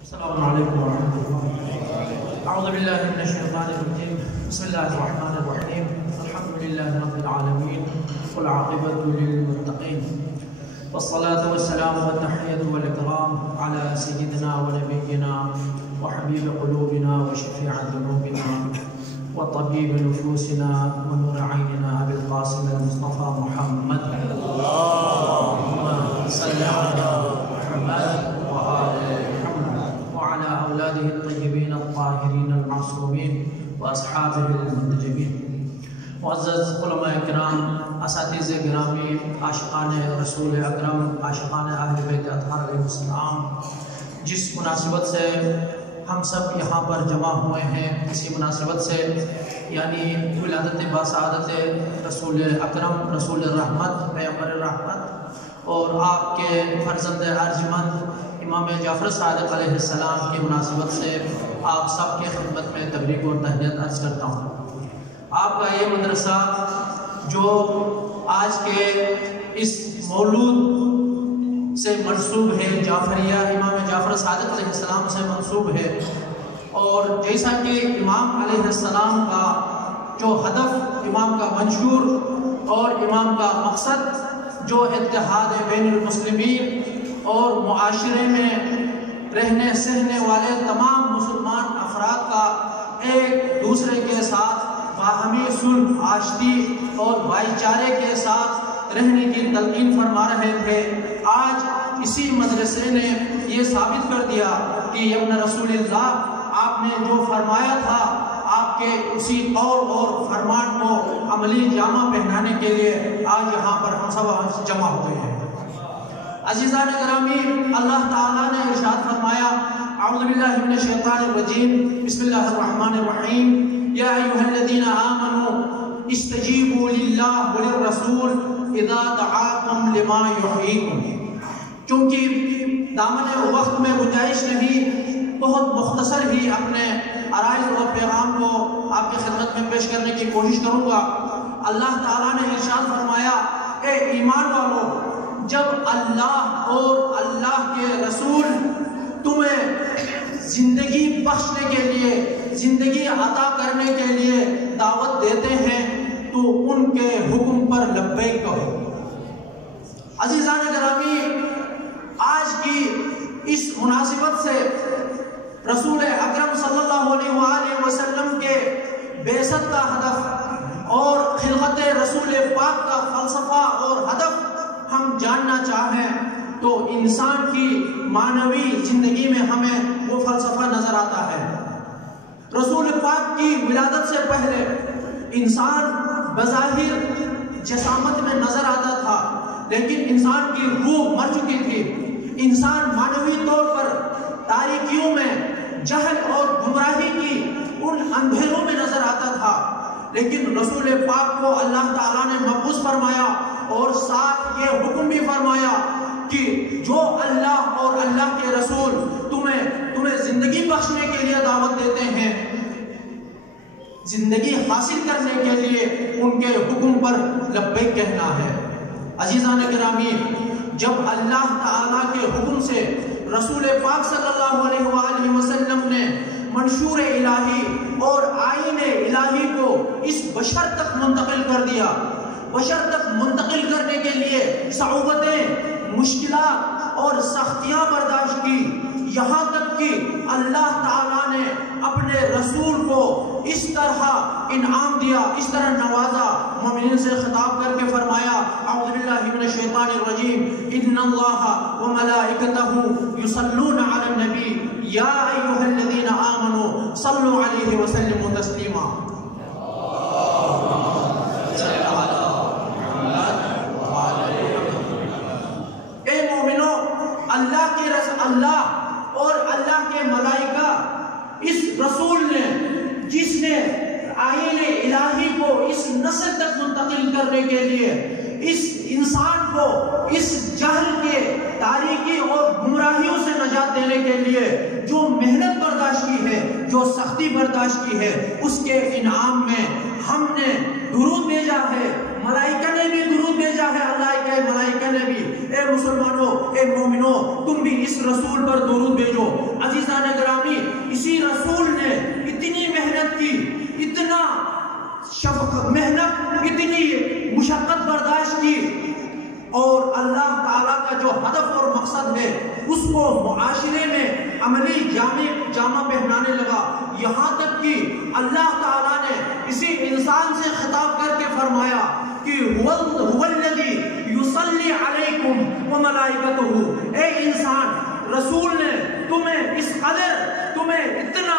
السلام علیکم ورحمۃ اللہ۔ اعوذ باللہ من الشیطان الرجیم، بسم اللہ الرحمن الرحیم، الحمد للہ رب العالمین والعاقبۃ للمتقین، والصلاة والسلام والتحیۃ والاکرام علی سیدنا ونبینا وحبیب قلوبنا وشفیع ذنوبنا وطبیب نفوسنا ونور عیننا ابی القاسم المصطفى محمد، اللہم صل علی محمد وعلى أولاده الطيبين الطاهرين المعصومين وأصحابه المنتجبين۔ معزز علماء کرام، اساتذہ گرامی، عاشقان رسول اکرم، عاشقان اہل بیت اطہار علیہ السلام، جس مناسبت سے ہم سب یہاں پر جمع ہوئے ہیں، اسی مناسبت سے یعنی ولادت باسعادت رسول اکرم، رسول رحمت، پیغمبر رحمت اور آپ کے فرزند ارجمند امام جعفر صادق علیہ السلام کی مناسبت سے آپ سب کے خدمت میں تبریک اور تہنیت عرض کرتا ہوں۔ آپ کا یہ مدرسہ جو آج کے اس مولود سے منسوب ہے، جعفریہ، امام جعفر صادق علیہ السلام سے منسوب ہے، اور جیسا کہ امام علیہ السلام کا جو ہدف، امام کا منشور اور امام کا مقصد جو اتحاد بین المسلمین اور معاشرے میں رہنے سہنے والے تمام مسلمان افراد کا ایک دوسرے کے ساتھ باہمی صلح، آشتی اور بھائی چارے کے ساتھ رہنے کی تلقین فرما رہے تھے، آج اسی مدرسے نے یہ ثابت کر دیا کہ ابن رسول اللہ آپ نے جو فرمایا تھا، آپ کے اسی قول اور فرمان کو عملی جامہ پہنانے کے لیے آج یہاں پر ہم سب جمع ہوئے ہیں۔ عزیزان گرامی، اللہ تعالیٰ نے ارشاد فرمایا، اعوذ باللہ من الشیطان الرجیم، بسم اللہ الرحمن الرحیم، یا ایھا الذین آمنوا استجیبوا للہ وللرسول اذا دعاکم لما یحییکم۔ چونکہ دامن وقت میں گنجائش نہیں، بہت مختصر ہی اپنے عرائض اور پیغام کو آپ کی خدمت میں پیش کرنے کی کوشش کروں گا۔ اللہ تعالیٰ نے ارشاد فرمایا، اے ایمان والو، جب اللہ اور اللہ کے رسول تمہیں زندگی بخشنے کے لیے، زندگی عطا کرنے کے لیے دعوت دیتے ہیں تو ان کے حکم پر لبیک کہو۔ عزیزان گرامی، آج کی اس مناسبت سے رسول اکرم صلی اللہ علیہ وآلہ وسلم کے بعثت کا ہدف اور خلقت رسول پاک کا فلسفہ اور ہدف ہم جاننا چاہیں تو انسان کی معنوی زندگی میں ہمیں وہ فلسفہ نظر آتا ہے۔ رسول پاک کی ولادت سے پہلے انسان بظاہر جسامت میں نظر آتا تھا، لیکن انسان کی روح مر چکی تھی۔ انسان معنوی طور پر تاریکیوں میں، جہل اور گمراہی کی ان اندھیروں میں نظر آتا تھا، لیکن رسول پاک کو اللہ تعالیٰ نے مبعوث فرمایا اور ساتھ یہ حکم بھی فرمایا کہ جو اللہ اور اللہ کے رسول تمہیں زندگی بخشنے کے لیے دعوت دیتے ہیں، زندگی حاصل کرنے کے لیے ان کے حکم پر لبیک کہنا ہے۔ عزیزان گرامی، جب اللہ تعالیٰ کے حکم سے رسول پاک صلی اللہ علیہ وآلہ وسلم نے منشور الہی اور آئین الہی کو اس بشر تک منتقل کر دیا، بشر تک منتقل کرنے کے لیے صعوبتیں، مشکلات اور سختیاں برداشت کی، یہاں تک کہ اللہ تعالیٰ نے اپنے رسول کو اس طرح انعام دیا، اس طرح نوازا، مومنین سے خطاب کر کے فرمایا، اعوذ باللہ من الشیطان الرجیم، ان اللہ وملائکتہ یصلون علی النبی یا ایھا الذین آمنوا صلوا علیہ وسلموا تسلیما۔ اے مومنو، اللہ اور اللہ کے ملائکہ اس رسول نے، جس نے آئین الہی کو اس نسل تک منتقل کرنے کے لیے، اس انسان کو اس جہل کے، تاریکی اور گمراہیوں سے نجات دینے کے لیے جو محنت برداشت کی ہے، جو سختی برداشت کی ہے، اس کے انعام میں ہم نے درود بھیجا ہے، ملائکہ نے بھی درود بھیجا ہے، اللہ کے ملائکہ نے بھی۔ اے مسلمانوں، اے مومنوں، تم بھی اس رسول پر درود بھیجو۔ عزیزان اسی رسول نے اتنی محنت کی، اتنا محنت، اتنی مشقت برداشت کی، اور اللہ تعالیٰ کا جو ہدف اور مقصد ہے اس کو معاشرے میں عملی جامہ پہنانے لگا، یہاں تک کہ اللہ تعالیٰ نے اسی انسان سے خطاب کر کے فرمایا کہ هو الذی یصلی علیکم وملائکتہ، اے انسان، رسول نے تمہیں اس قدر اتنا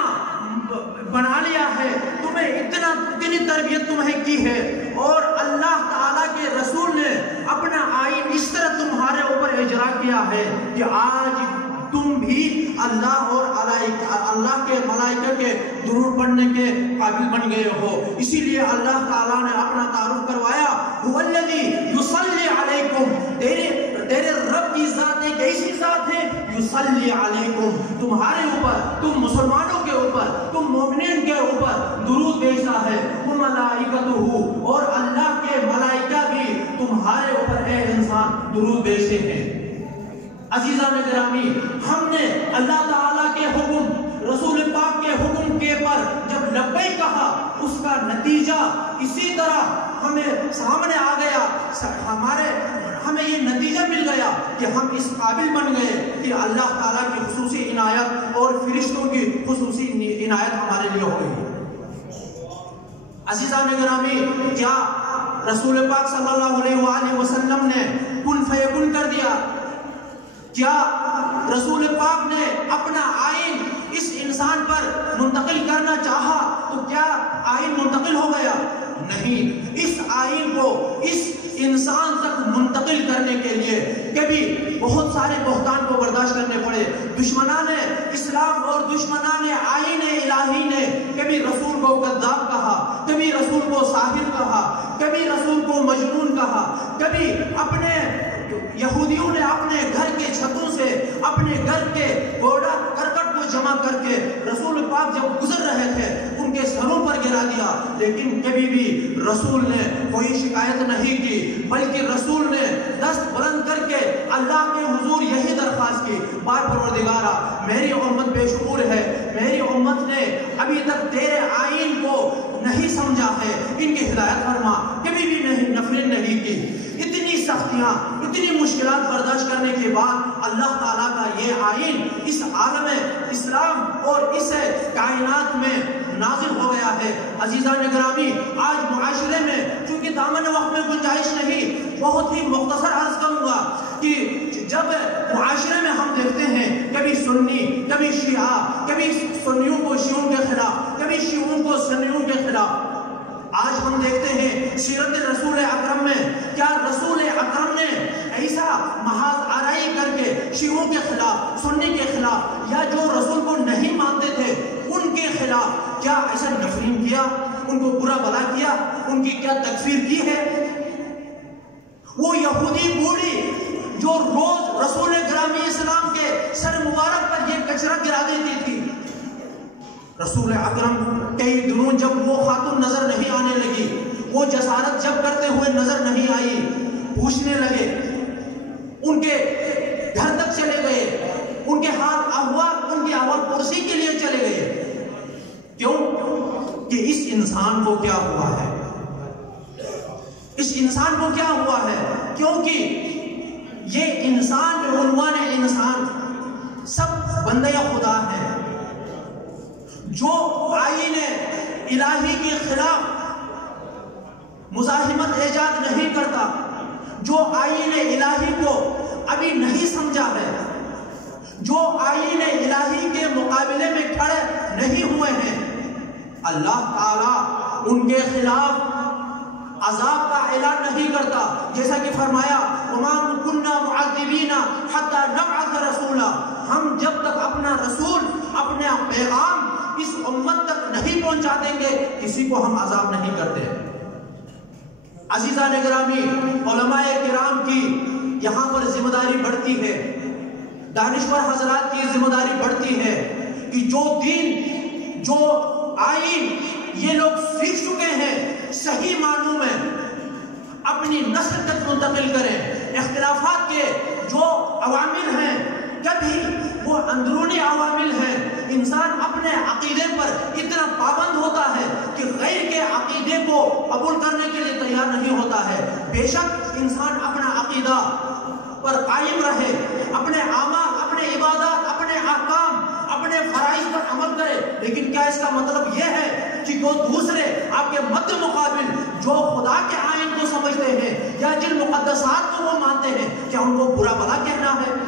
بنا لیا ہے، اتنی تربیت تمہیں کی ہے، اور اللہ تعالیٰ کے رسول نے اپنا آئین اس طرح تمہارے اوپر اجرا کیا ہے کہ آج تم بھی اللہ اور اللہ کے ملائکہ کے درود پڑھنے کے قابل بن گئے ہو۔ اسی لیے اللہ تعالیٰ نے اپنا تعارف کروایا، هو الذی یصلی علیکم، تیرے رب کی ذات ایک ایسی ذات ہے، یصلی علیکم، تمہارے اوپر، تم مسلمانوں کے اوپر، تم مومنین کے اوپر درود بھیجتا ہے، وملائکتہ، اور اللہ کے ملائکہ بھی تمہارے اوپر اے انسان درود بھیجتے ہیں۔ عزیزان گرامی، ہم نے اللہ تعالیٰ کے حکم، رسول پاک کے حکم کے پر جب لبیک کہا، اس کا نتیجہ اسی طرح ہمیں سامنے آ گیا، ہمیں یہ نتیجہ مل گیا کہ ہم اس قابل بن گئے کہ اللہ تعالیٰ کی خصوصی عنایت اور فرشتوں کی خصوصی عنایت ہمارے لیے ہو گئی۔ عزیزان گرامی، کیا رسول پاک صلی اللہ علیہ وآلہ وسلم نے کن فیکن کر دیا؟ کیا رسول پاک نے اپنا آئین اس انسان پر منتقل کرنا چاہا تو کیا آئین منتقل ہو گیا؟ نہیں، اس آئین کو اس انسان تک منتقل کرنے کے لیے کبھی بہت سارے بہتان کو برداشت کرنے پڑے۔ دشمنان اسلام اور دشمنان آئین الہی نے کبھی رسول کو کذاب کہا، کبھی رسول کو ساحر کہا، کبھی رسول کو مجنون کہا، کبھی اپنے یہودیوں نے اپنے گھر کے چھتوں سے اپنے گھر کے گوڑا کرکٹ کو جمع کر کے رسول پاک جب گزر رہے تھے ان کے سروں پر گرا دیا، لیکن کبھی بھی رسول نے کوئی شکایت نہیں کی، بلکہ رسول نے دست بلند کر کے اللہ کے حضور یہی درخواست کی، بار پروردگارا، میری امت بے شعور ہے، میری امت نے ابھی تک تیرے آئین کو نہیں سمجھا ہے، ان کی ہدایت فرما۔ کبھی بھی نفرین نہیں کی۔ اتنی سختیاں، اتنی مشکلات برداشت کرنے کے بعد اللہ تعالیٰ کا یہ آئین اس عالم اسلام اور اس کائنات میں نازل ہو گیا ہے۔ عزیزان گرامی، آج معاشرے میں چونکہ دامن وقت میں گنجائش نہیں، بہت ہی مختصر عرض کروں گا کہ جب معاشرے میں ہم دیکھتے ہیں کبھی سنی، کبھی شیعہ، کبھی سنیوں کو شیعوں کے خلاف، کبھی شیعوں کو سنیوں کے خلاف، آج ہم دیکھتے ہیں سیرت رسول اکرم میں کیا رسول اکرم نے ایسا محاذ آرائی کر کے شیعوں کے خلاف، سنی کے خلاف، یا جو رسول کو نہیں مانتے تھے ان کے خلاف کیا ایسا نفرین کیا، ان کو برا بلا کیا، ان کی کیا تکفیر کی ہے؟ وہ یہودی بوڑھی جو روز رسول گرامی اسلام کے سر مبارک پر یہ کچرا گرا دیتی تھی، رسول اکرم کئی دنوں جب وہ خاتون نظر نہیں آنے لگی، وہ جسارت جب کرتے ہوئے نظر نہیں آئی، پوچھنے لگے، ان کے گھر تک چلے گئے، ان کے ہاتھ ان کی احوال پرسی کے لیے چلے گئے۔ کیوں؟ کہ اس انسان کو کیا ہوا ہے، اس انسان کو کیا ہوا ہے؟ کیونکہ یہ انسان جو عنوان انسان سب بندے خدا ہیں، جو آئین الہی کے خلاف مزاحمت ایجاد نہیں کرتا، جو آئین الہی کو ابھی نہیں سمجھا ہے، جو آئین الہی کے مقابلے میں کھڑے نہیں ہوئے ہیں، اللہ تعالیٰ ان کے خلاف عذاب کا اعلان نہیں کرتا، جیسا کہ فرمایا وَمَا كُنَّا مُعَذِّبِينَ حَتَّى نَبْعَثَ رَسُولًا، ہم جب تک اپنا رسول، اپنا پیغام اس امت تک نہیں پہنچا دیں گے کسی کو ہم عذاب نہیں کرتے۔ عزیزان گرامی، علماء کرام کی یہاں پر ذمہ داری بڑھتی ہے، دانشور حضرات کی ذمہ داری بڑھتی ہے کہ جو دین، جو آئین یہ لوگ سیکھ چکے ہیں صحیح معنوں میں اپنی نسل تک منتقل کریں۔ اختلافات کے جو عوامل ہیں کبھی وہ اندرونی عوامل ہیں، انسان اپنے قبول کرنے کے لیے تیار نہیں ہوتا ہے۔ بے شک انسان اپنا عقیدہ پر قائم رہے، اپنے اعمال، اپنے عبادات، اپنے احکام، اپنے فرائض پر عمل کرے، لیکن کیا اس کا مطلب یہ ہے کہ وہ دوسرے آپ کے مد مقابل جو خدا کے آئین کو سمجھتے ہیں یا جن مقدسات کو وہ مانتے ہیں، کیا ان کو برا بھلا کہنا ہے؟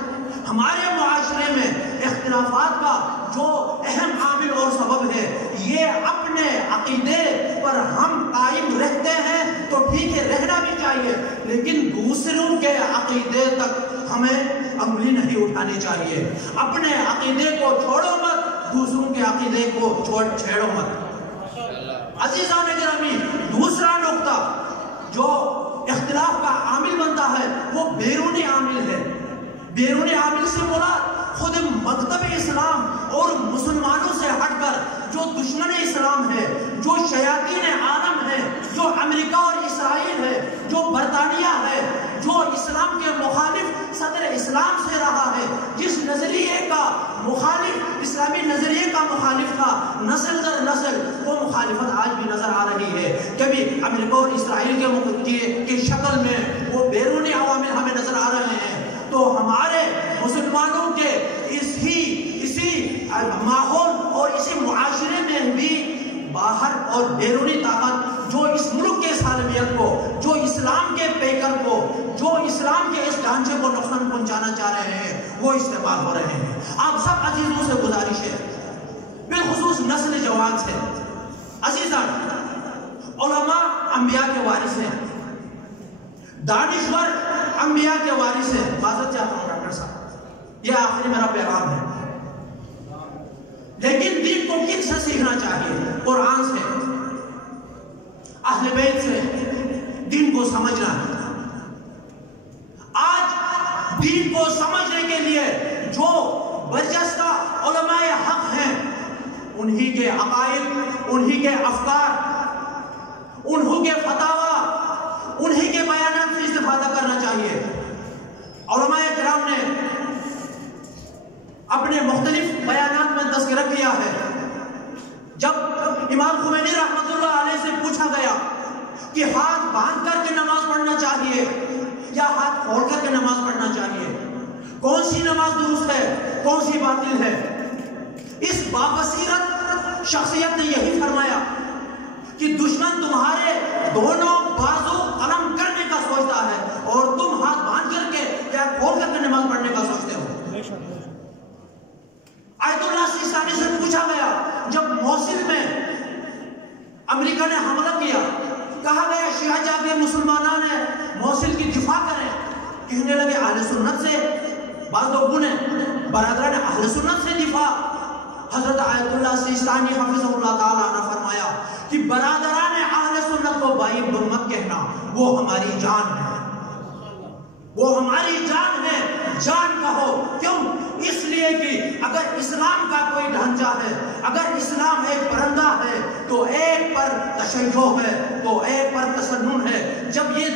ہمارے معاشرے میں اختلافات کا جو اہم عامل اور سبب ہے یہ اپنے عقیدے پر ہم قائم رہتے ہیں تو ٹھیک ہے، رہنا بھی چاہیے، لیکن دوسروں کے عقیدے تک ہمیں انگلی نہیں اٹھانی چاہیے۔ اپنے عقیدے کو چھوڑو مت، دوسروں کے عقیدے کو چھیڑو مت۔ عزیزان گرامی، دوسرا نقطہ جو اختلاف کا عامل بنتا ہے وہ بیرونی عامل ہے۔ بیرونی عامل سے مراد خود مکتب اسلام اور مسلمانوں سے ہٹ کر جو دشمن اسلام ہے، جو شیاطین عالم ہے، جو امریکہ اور اسرائیل ہے، جو برطانیہ ہے، جو اسلام کے مخالف صدر اسلام سے رہا ہے، جس نظریے کا مخالف، اسلامی نظریے کا مخالف تھا نسل در نسل، وہ مخالفت آج بھی نظر آ رہی ہے۔ کبھی امریکہ اور اسرائیل کی شکل میں وہ بیرونی عوامل ہمیں نظر آ رہے ہیں، تو ہمارے مسلمانوں کے اسی ماحول اور اسی معاشرے میں بھی باہر اور بیرونی طاقت جو اس ملک کے سالمیت کو، جو اسلام کے پیکر کو، جو اسلام کے اس ڈھانچے کو نقصان پہنچانا چاہ رہے ہیں، وہ استعمال ہو رہے ہیں۔ آپ سب عزیزوں سے گزارش ہے، بالخصوص نسل جوان سے، عزیزان، علماء انبیاء کے وارث ہیں، دانشور انبیاء کے وارث ہیں۔ معذرت چاہتا ہوں ڈاکٹر صاحب، یہ آخری میرا پیغام ہے، لیکن دین کو کن سے سیکھنا چاہیے؟ قرآن سے، اہل بیت سے دین کو سمجھنا ہے۔ آج دین کو سمجھنے کے لیے جو برجستہ علماء حق ہیں، انہی کے عقائد، انہی کے افکار، انہی کے فتاوی، انہی کے بیانات سے استفادہ کرنا چاہیے۔ علماء کرام نے اپنے مختلف بیانات میں تذکرہ کیا ہے۔ جب امام خمینی رحمۃ اللہ علیہ سے پوچھا گیا کہ ہاتھ باندھ کر کے نماز پڑھنا چاہیے یا ہاتھ کھول کر کے نماز پڑھنا چاہیے، کون سی نماز درست ہے، کون سی باطل ہے، اس بابصیرت شخصیت نے یہی فرمایا کہ دشمن تمہارے دونوں بازو قلم کرنے کا سوچتا ہے اور تم ہاتھ باندھ کر کے یا کھول کر کے نماز پڑھنے کا سوچتے ہو۔ آیت اللہ سیستانی سے پوچھا گیا جب موصل میں امریکہ نے حملہ کیا، کہا گیا شیعہ جا کے مسلمانوں نے موصل کی دفاع کریں، کہنے لگے اہل سنت سے، بعض لوگوں نے برادران اہل سنت سے دفاع۔ حضرت آیت اللہ سیستانی حفظہ اللہ تعالیٰ نے فرمایا کہ برادران اہل سنت کو بھائی مت کہنا، وہ ہماری جان ہے، وہ ہماری جان ہے، جان کہو۔ کیوں؟ اس لیے کہ اگر اسلام کا کوئی ڈھانچہ ہے، اگر اسلام ایک پرندہ ہے تو ایک پر تشیع ہے، تو ایک پر تسنن ہے۔ جب یہ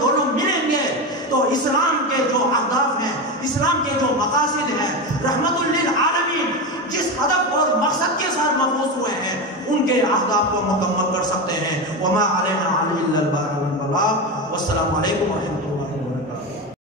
دونوں ملیں گے تو اسلام کے جو اہداف ہیں، اسلام کے جو مقاصد ہیں، رحمت للعالمین جس ہدف اور مقصد کے ساتھ مبعوث ہوئے ہیں، ان کے اہداف کو مکمل کر سکتے ہیں۔ وما علینا الا البلاغ والسلام علیکم ورحمۃ اللہ۔